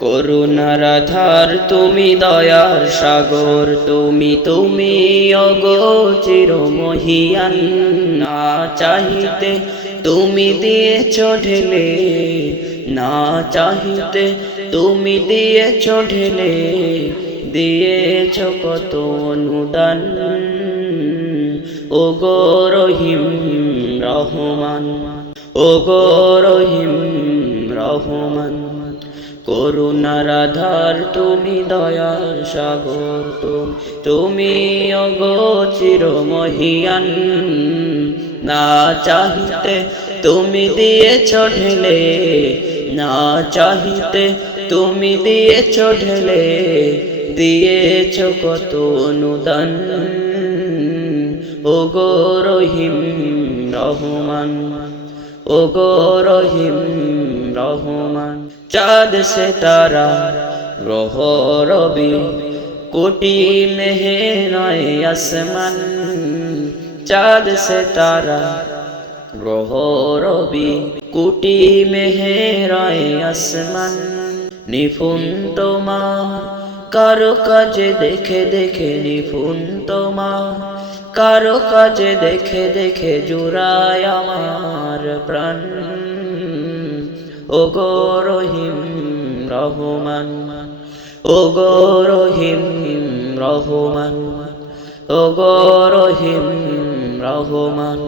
করুণার আধার তুমি, দয়ার সাগর তুমি, তুমি ওগো চিরমহিয়ান। না চাহিতে তুমি দিয়েছ ঢেলে, না চাহিতে তুমি দিয়েছ ঢেলে, দিয়েছ কত অনুদান। ওগো রহিম রহমান, ওগো রহিম রহমান। করুণার আধার তুমি, দয়ার সাগর তুমি, তুমি ওগো চিরমহিয়ান। না চাহিতে তুমি দিয়েছ ঢেলে, না চাহিতে তুমি দিয়েছ ঢেলে, দিয়েছ কত অনুদান। ওগো রহিম রহমান, ওগো রহিম রহমান। চাঁদ সিতারা গ্রহ রবি কোটি মেহেরায় আসমান। চাঁদ সিতারা গ্রহ রবি কোটি মেহেরায় আসমান। নিপুণ তোমার কারো কাজে দেখে দেখে, নিপুণ তোমার কারো কাজে দেখে দেখে, জুড়ায় আমার প্রাণ। ওগো রহিম রহমান, ওগো রহিম রহমান, ওগো রহিম রহমান।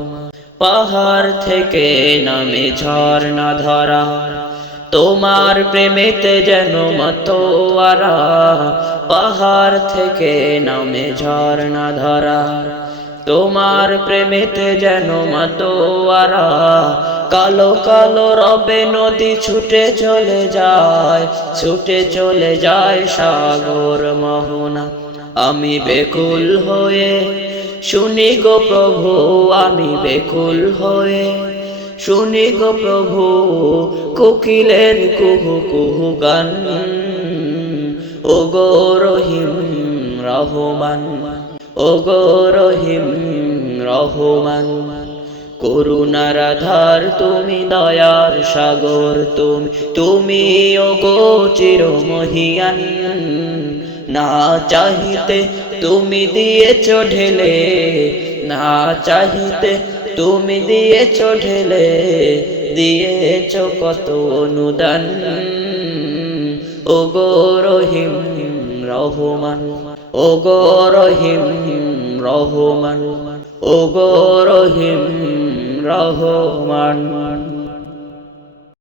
পাহাড় থেকে নামে ঝর্ণা ধরা, তোমার প্রেমেতে যেন মাতোয়ারা। পাহাড় থেকে নামে ঝর্ণা ধরা, তোমার প্রেমেতে যেন মাতোয়ারা। কালো কালো রবে নদী ছুটে চলে যায়, ছুটে চলে যায় সাগর মোহনা। আমি বেকুল হয়ে শুনি গো প্রভু, আমি বেকুল হয়ে শুনি গো প্রভু, কোকিলের কুহু কুহু গান। ওগো রহিম রহমান, ওগো রহিম রহমান। করুণার আধার তুমি, দয়ার সাগর তুমি, তুমি ওগো চিরমহিয়ান। না চাহিতে তুমি দিয়েছ ঢেলে, না চাহিতে তুমি দিয়েছ ঢেলে, দিয়েছ কত অনুদান। ওগো রহিম রহমান, ওগো রহিম রহমান, ওগো রহিম রহমান।